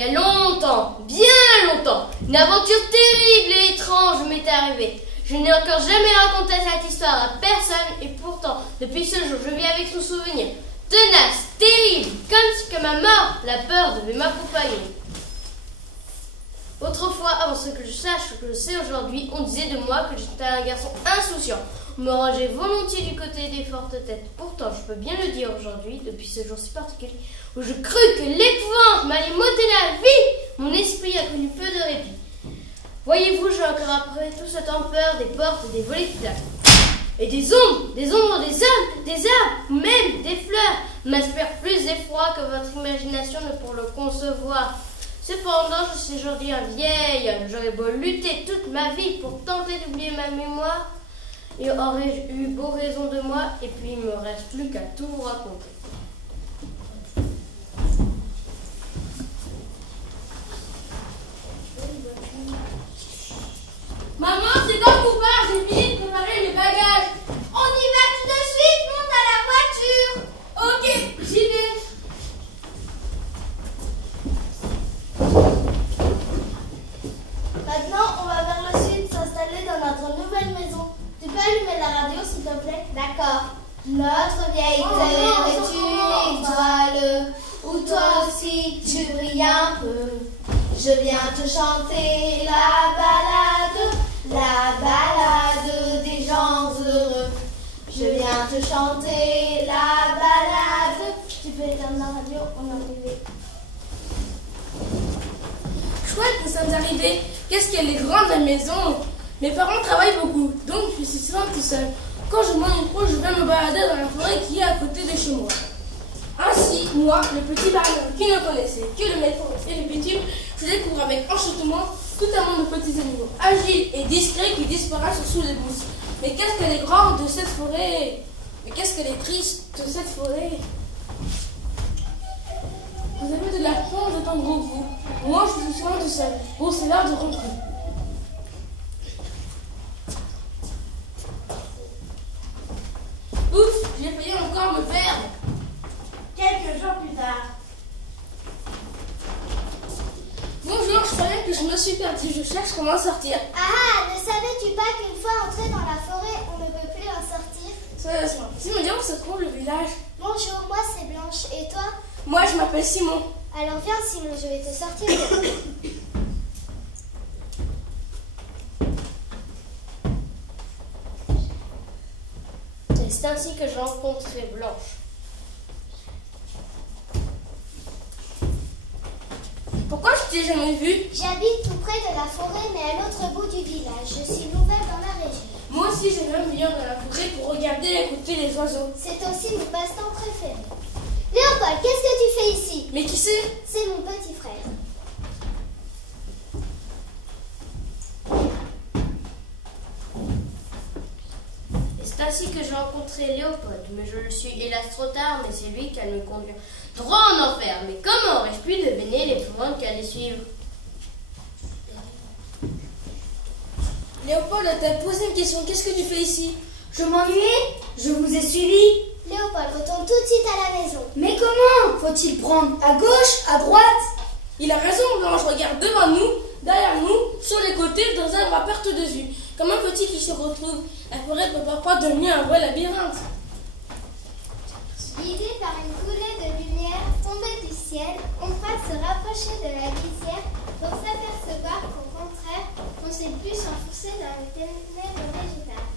Il y a longtemps, bien longtemps, une aventure terrible et étrange m'est arrivée. Je n'ai encore jamais raconté cette histoire à personne et pourtant, depuis ce jour, je vis avec ce souvenir tenace, terrible, comme si que ma mort, la peur devait m'accompagner. Autrefois, avant ce que je sache, ce que je sais aujourd'hui, on disait de moi que j'étais un garçon insouciant. On me rangeait volontiers du côté des fortes têtes. Pourtant, je peux bien le dire aujourd'hui, depuis ce jour si particulier, où je crus que l'épouvante m'allait m'ôter la vie, mon esprit a connu peu de répit. Voyez-vous, j'ai encore après tout ce temps peur des portes et des volets qui claquent. Et des ombres, des hommes, des arbres, ou même des fleurs, m'inspirent plus d'effroi que votre imagination ne pourra le concevoir. Cependant, je suis aujourd'hui un vieil homme. J'aurais beau lutter toute ma vie pour tenter d'oublier ma mémoire, il aurait eu beau raison de moi, et puis il me reste plus qu'à tout vous raconter. Maman, c'est dans le couloir, j'ai fini de préparer les bagages. On y va tout de suite, monte à la voiture. Ok, j'y vais. Maintenant, on va vers le sud s'installer dans notre nouvelle maison. Tu peux allumer la radio, s'il te plaît? D'accord. Notre vieille terre est une étoile où toi aussi tu brilles un peu. Je viens te chanter la balade des gens heureux. Je viens te chanter la balade. Tu peux éteindre la radio, on est arrivé. Chouette, nous sommes arrivés. Qu'est-ce qu'elle est grande la maison. Mes parents travaillent beaucoup, donc je suis souvent tout seul. Quand je m'ennuie trop, je vais me balader dans la forêt qui est à côté de chez moi. Ainsi, moi, le petit barrière qui ne connaissait que le métro et le bitume, je découvre avec enchantement tout un monde de petits animaux, agiles et discrets qui disparaissent sous les mousses. Mais qu'est-ce qu'elle est grande de cette forêt! Mais qu'est-ce qu'elle est triste de cette forêt! Vous avez de la chance d'être un gros vous. Moi, je suis souvent tout seul. Bon, c'est l'heure de rentrer. Ouf, j'ai failli encore me perdre. Quelques jours plus tard. Bonjour, je croyais que je me suis perdue. Je cherche comment sortir. Ah, ne savais-tu pas qu'une fois entré dans la forêt, on ne peut plus en sortir? Sérieusement, si me dire où se trouve le village. Bonjour, moi c'est Blanche. Et toi? Moi, je m'appelle Simon. Alors viens Simon, je vais te sortir. Et c'est ainsi que j'ai rencontré Blanche. Pourquoi je t'ai jamais vu? J'habite tout près de la forêt, mais à l'autre bout du village. Je suis nouvelle dans la région. Moi aussi, j'aimerais venir dans la forêt pour regarder et écouter les oiseaux. C'est aussi mon passe-temps préféré. Léopold, qu'est-ce que tu fais ici? Mais qui c'est? C'est mon petit frère. Et c'est ainsi que j'ai rencontré Léopold, mais je le suis hélas trop tard, mais c'est lui qui allait me conduire droit en enfer. Mais comment aurais-je pu deviner l'épouvante qui allait suivre? Léopold, t'as posé une question. Qu'est-ce que tu fais ici? Je m'ennuyais, je vous ai suivi. Léopold, retourne tout de suite à la maison. Mais comment? Faut-il prendre à gauche, à droite? Il a raison, Blanche. Regarde devant nous, derrière nous, sur les côtés, dans un endroit perte de vue. Comme un petit qui se retrouve. La forêt peut parfois devenir un vrai labyrinthe. Guidé par une coulée de lumière tombée du ciel, on passe se rapprocher de la lisière pour s'apercevoir qu'au contraire, on s'est plus s'enfoncer dans les ténèbres végétales.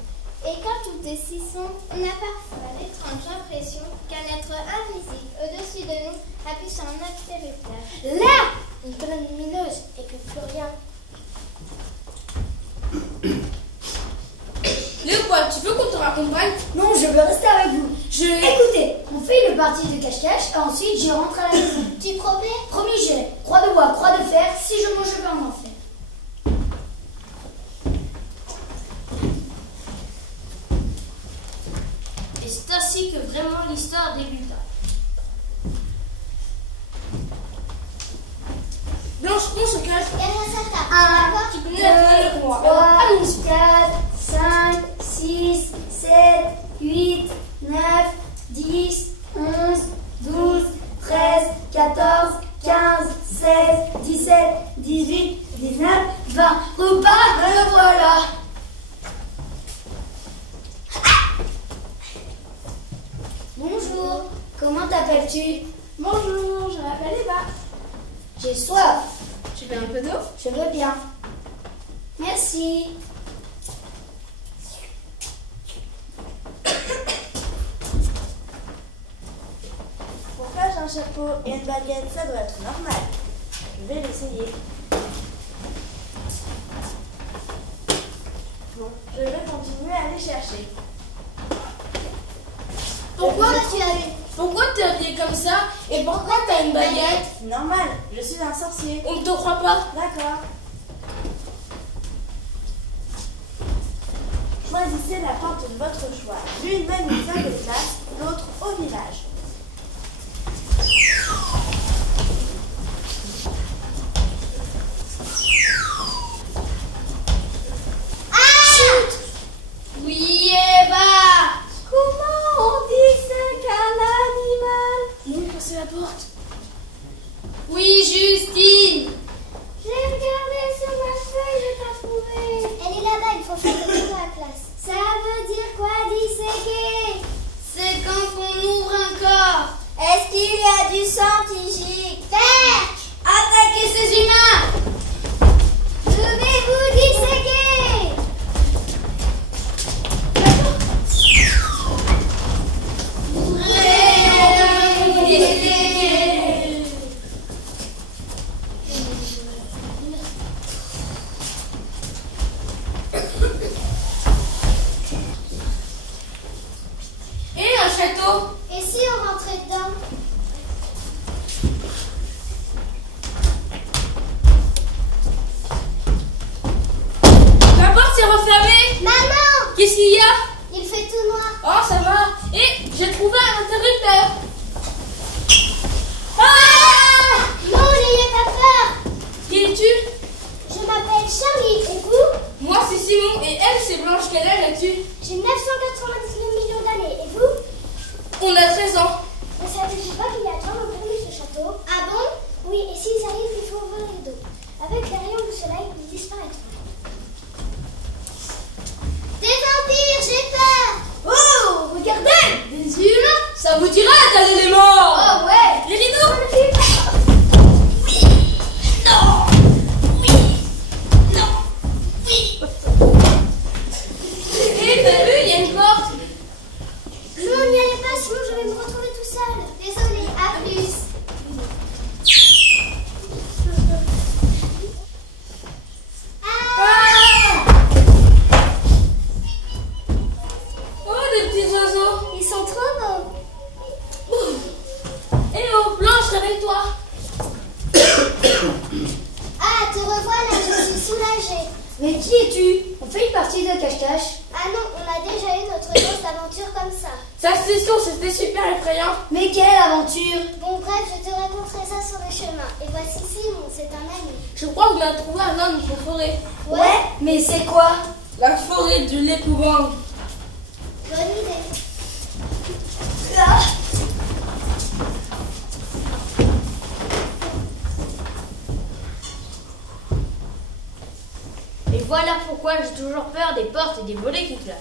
Et quand tout est si sombre, on a parfois l'étrange impression qu'un être invisible au-dessus de nous appuie sur un atterrissage. Là, une colonne lumineuse et puis plus rien. Léopold, tu veux qu'on te raccompagne? Non, je veux rester avec vous. Je... Écoutez, on fait une partie de cache-cache et ensuite j'y rentre à la maison. Tu promets? Promis, j'irai. Croix de bois, croix de fer, si je mange, je vais en enfer. Et c'est ainsi que vraiment l'histoire débuta. Blanche, on se cache. Derrière sa table. Un, Tu connais la finale avec moi. 3, Allons-y. 4, 5, 6, 7, 8, 9, 10, 11, 12, 13, 14, 15, 16, Comment t'appelles-tu? Bonjour, je m'appelle Eva. J'ai soif. Tu veux un peu d'eau? Je veux bien. Merci. Pourquoi j'ai un chapeau et une baguette, ça doit être normal. Je vais l'essayer. Bon, je vais continuer à aller chercher. Pourquoi t'es habillée comme ça? Et pourquoi t'as une baguette? C'est normal, je suis un sorcier. On ne te croit pas. D'accord. Choisissez la porte de votre choix. L'une mène une salle de classe, l'autre au village. Oui, Eva. Comment on dit c'est qu'un animal? Non, passez la porte. Oui, Justine. J'ai regardé sur ma feuille, je t'ai trouvé. Elle est là-bas, il faut faire le tour de la classe. Ça veut dire quoi, disséquer? C'est quand on ouvre un corps. Est-ce qu'il y a du sang qui gicle? Perche! Attaquez ces humains. Je vais vous disséquer! Et un château? Et si on rentrait dedans? La porte s'est refermée. Maman! Qu'est-ce qu'il y a? Il fait tout noir. Oh, ça va. Et j'ai trouvé un interrupteur. Non, n'ayez pas peur! Qui es-tu? Je m'appelle Charlie, et vous? Moi, c'est Simon et elle, c'est Blanche. Quel âge as-tu? J'ai 999 millions d'années, et vous? On a 13 ans. Ne savez-vous pas qu'il y a trois montagne ce château? Ah bon? Oui, et s'ils arrivent, il faut ouvrir les rideaux. Avec les rayons du soleil, ils disparaîtront. Des vampires, j'ai peur! Oh, regardez, des humains. Ça vous dira d'aller les morts? Oh ouais! Les rideaux. Et t'as vu, il y a une porte. Non, n'y allez pas, sinon je vais me retrouver tout seul. Désolée, à plus. Oh, des petits oiseaux. Ils sont trop beaux. Eh oh, Blanche, réveille-toi. Ah, te revoilà, je suis soulagée. Mais qui es-tu? On fait une partie de cache-cache. Ah non, on a déjà eu notre grosse aventure comme ça. Ça, c'est sûr, c'était super effrayant. Mais quelle aventure! Bon, bref, je te raconterai ça sur le chemin. Et voici Simon, c'est un ami. Je crois qu'on a trouvé un homme pour forêt. Ouais, mais c'est quoi? La forêt de l'épouvante. Bonne idée. Et voilà pourquoi j'ai toujours peur des portes et des volets qui claquent.